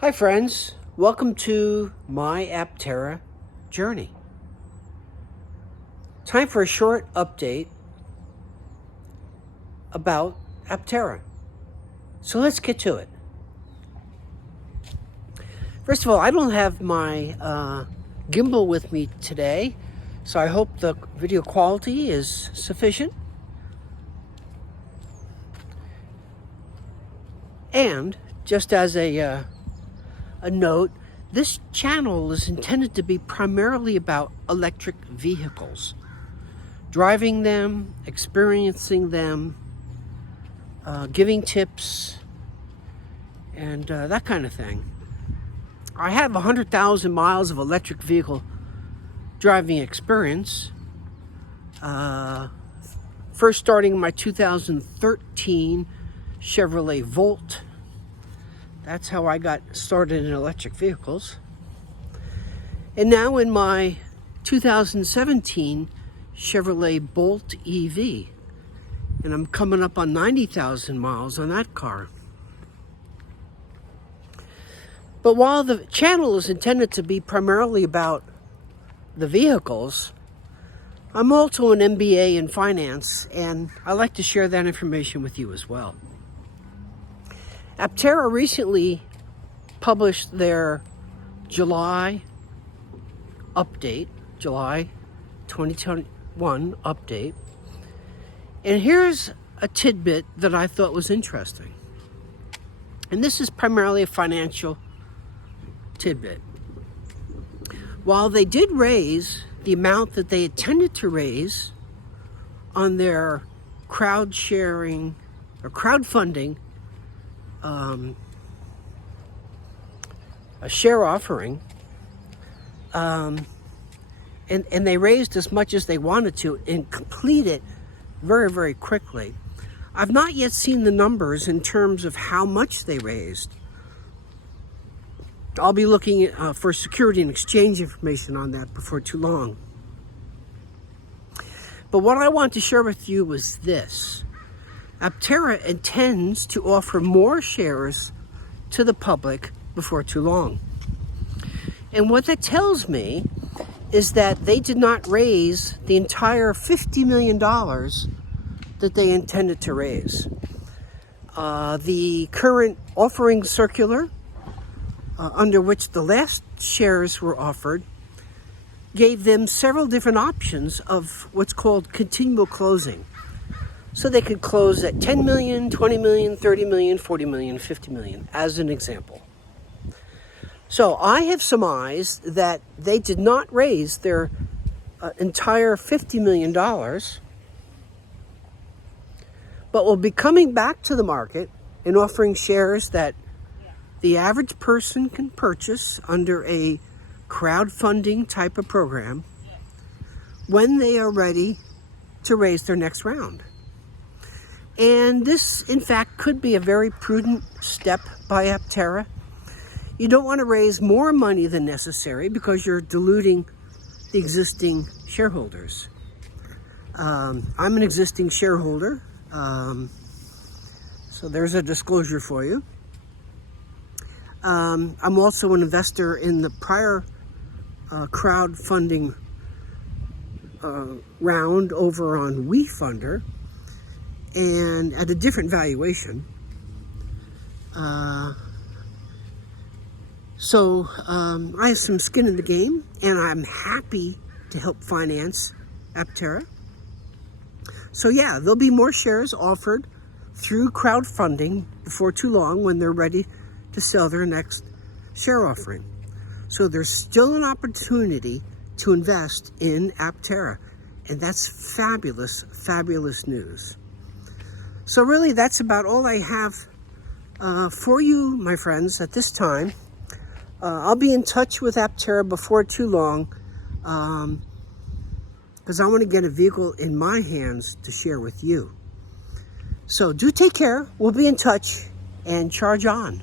Hi friends, welcome to my Aptera Journey. Time for a short update about Aptera. So let's get to it. First of all, I don't have my gimbal with me today, so I hope the video quality is sufficient. And just as a note, this channel is intended to be primarily about electric vehicles, driving them, experiencing them, giving tips, and that kind of thing. I have 100,000 miles of electric vehicle driving experience, first starting my 2013 Chevrolet Volt. That's how I got started in electric vehicles. And now in my 2017 Chevrolet Bolt EV. And I'm coming up on 90,000 miles on that car. But while the channel is intended to be primarily about the vehicles, I'm also an MBA in finance, and I like to share that information with you as well. Aptera recently published their July update, July 2021 update. And here's a tidbit that I thought was interesting. And this is primarily a financial tidbit. While they did raise the amount that they intended to raise on their crowdfunding a share offering, and they raised as much as they wanted to and complete it very, very quickly. I've not yet seen the numbers in terms of how much they raised. I'll be looking for security and exchange information on that before too long. But what I want to share with you was this. Aptera intends to offer more shares to the public before too long. And what that tells me is that they did not raise the entire $50 million that they intended to raise. The current offering circular, under which the last shares were offered, gave them several different options of what's called continual closing. So they could close at 10 million, 20 million, 30 million, 40 million, 50 million, as an example. So I have surmised that they did not raise their entire $50 million, but will be coming back to the market and offering shares that the average person can purchase under a crowdfunding type of program when they are ready to raise their next round. And this, in fact, could be a very prudent step by Aptera. You don't want to raise more money than necessary because you're diluting the existing shareholders. I'm an existing shareholder, so there's a disclosure for you. I'm also an investor in the prior crowdfunding round over on WeFunder, and at a different valuation. So I have some skin in the game, and I'm happy to help finance Aptera. So yeah, there'll be more shares offered through crowdfunding before too long when they're ready to sell their next share offering. So there's still an opportunity to invest in Aptera, and that's fabulous, fabulous news. So really, that's about all I have for you, my friends, at this time. I'll be in touch with Aptera before too long, because I want to get a vehicle in my hands to share with you. So do take care. We'll be in touch, and charge on.